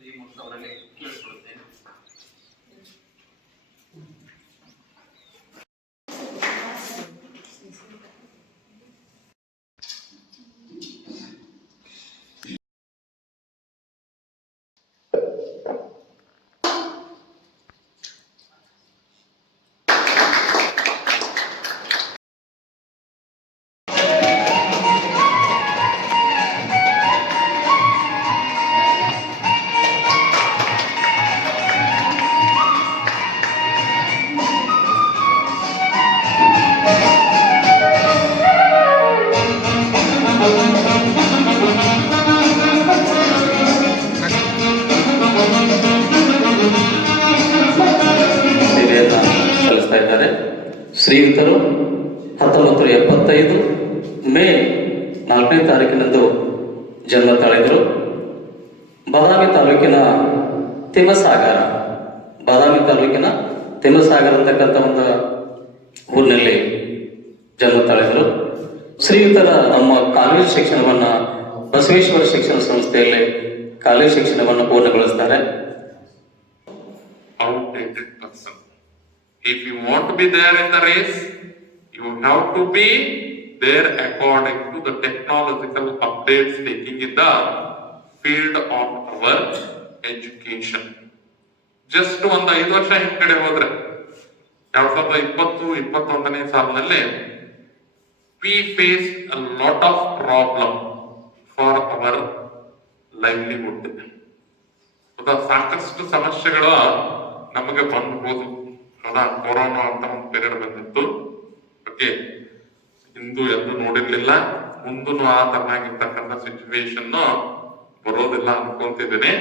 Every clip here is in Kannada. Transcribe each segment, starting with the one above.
pedimos ahora del ಶ್ರೀಯುತರು ಹತ್ತೊಂಬತ್ತು ಎಪ್ಪತ್ತೈದು ಮೇ ನಾಲ್ಕನೇ ತಾರೀಕಿನಂದು ಜನ್ಮ ತಾಳಿದರು. ಬಾದಾಮಿ ತಾಲೂಕಿನ ತಿಮ್ಮಸಾಗರ. ಬಾದಾಮಿ ತಾಲೂಕಿನ ತಿಮ್ಮಸಾಗರ ಅಂತಕ್ಕಂಥ ಒಂದು ಊರಿನಲ್ಲಿ ಜನ್ಮ ತಾಳಿದರು. ಶ್ರೀಯುತರ ನಮ್ಮ ಕಾಲೇಜು ಶಿಕ್ಷಣವನ್ನು ಬಸವೇಶ್ವರ ಶಿಕ್ಷಣ ಸಂಸ್ಥೆಯಲ್ಲಿ ಕಾಲೇಜು ಶಿಕ್ಷಣವನ್ನು ಪೂರ್ಣಗೊಳಿಸ್ತಾರೆ. If you want to be there in the race, you have to be there according to the technological updates taking in the field of our education. Just ಒಂದು ಐದು ವರ್ಷ ಹಿಂದ್ಗಡೆ ಹೋದ್ರೆ ಎರಡ್ ಸಾವಿರದ ಇಪ್ಪತ್ತು ಇಪ್ಪತ್ತೊಂದನೇ ಸಾಲಿನಲ್ಲಿ we face a lot of problem for our livelihood ಸಾಕಷ್ಟು ಸಮಸ್ಯೆಗಳು ನಮಗೆ ಬಂದ್ಬೋದು ಹೌದಾ ಕೊರೋನಾ ಅಂತ ಒಂದು ಪೀರಿಯಡ್ ಬಂದಿತ್ತು. ಓಕೆ ಇಂದು ಎಂದು ನೋಡಿರ್ಲಿಲ್ಲ. ಮುಂದೂ ಆ ತರನಾಗಿರ್ತಕ್ಕಂಥ ಸಿಚುವೇಶನ್ ಬರೋದಿಲ್ಲ ಅನ್ಕೊಂತಿದ್ದೇನೆ.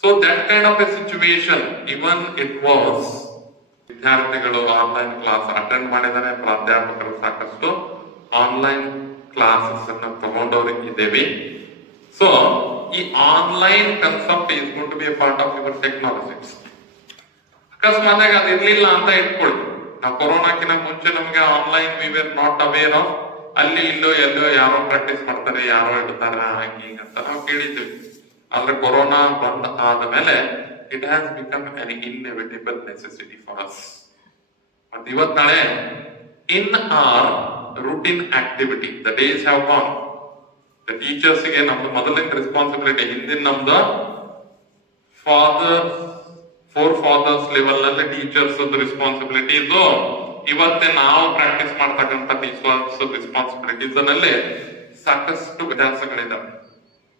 So that kind of a situation even it was ವಿದ್ಯಾರ್ಥಿಗಳು ಆನ್ಲೈನ್ ಕ್ಲಾಸ್ ಅಟೆಂಡ್ ಮಾಡಿದ್ದಾರೆ. ಪ್ರಾಧ್ಯಾಪಕರು ಸಾಕಷ್ಟು ಆನ್ಲೈನ್ ಕ್ಲಾಸಸ್ ಅನ್ನ ತಗೊಂಡವ್ರಿಗೆ ಇದ್ದೇವೆ. ಸೊ ಈ online concept is to be part of your technologies ಅಕಸ್ಮಾತ್ ಆಗಿ ಅದು ಇರ್ಲಿಲ್ಲ ಅಂತ ಇಟ್ಕೊಳ್ಳಿ ನಾವು ಕೊರೋನಾಕಿನ ಮುಂಚೆ ನಮಗೆ online we not aware of ಅಲ್ಲಿ ಇಲ್ಲೋ ಎಲ್ಲೋ ಯಾರೋ ಪ್ರಾಕ್ಟೀಸ್ ಮಾಡ್ತಾರೆ, ಯಾರೋ ಇಡ್ತಾರೆ ಹಂಗ ಅಂತ ನಾವು ಕೇಳಿದ್ದೀವಿ ಆದ್ರೆ ಕೊರೋನಾ ಬಂದ ಆದ್ಮೇಲೆ it has become an inevitable necessity for us ಮತ್ತೆ ಇವತ್ ನಾಳೆ in our routine activity the days have gone the ಟೀಚರ್ಸ್ಗೆ ನಮ್ದು ಮೊದಲಿನ ರೆಸ್ಪಾನ್ಸಿಬಿಲಿಟಿ ಹಿಂದಿನ ನಮ್ದು ಫಾದರ್ ಫೋರ್ ಫಾದರ್ಸ್ ಲೆವೆಲ್ನಲ್ಲಿ ಟೀಚರ್ಸ್ ರೆಸ್ಪಾನ್ಸಿಬಿಲಿಟಿ ಇದು ಇವತ್ತೇ ನಾವು ಪ್ರಾಕ್ಟೀಸ್ ಮಾಡ್ತಕ್ಕಂಥ ಟೀಚರ್ಸ್ ರೆಸ್ಪಾನ್ಸಿಬಿಲಿಟೀಸ್ನಲ್ಲಿ ಸಾಕಷ್ಟು ವ್ಯತ್ಯಾಸಗಳಿದಾವೆ.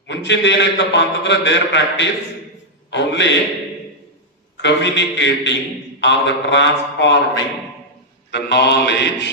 ಮುಂಚಿಂದ ಏನಾಯ್ತಪ್ಪ ಅಂತಂದ್ರೆ there practice only communicating or the transforming the knowledge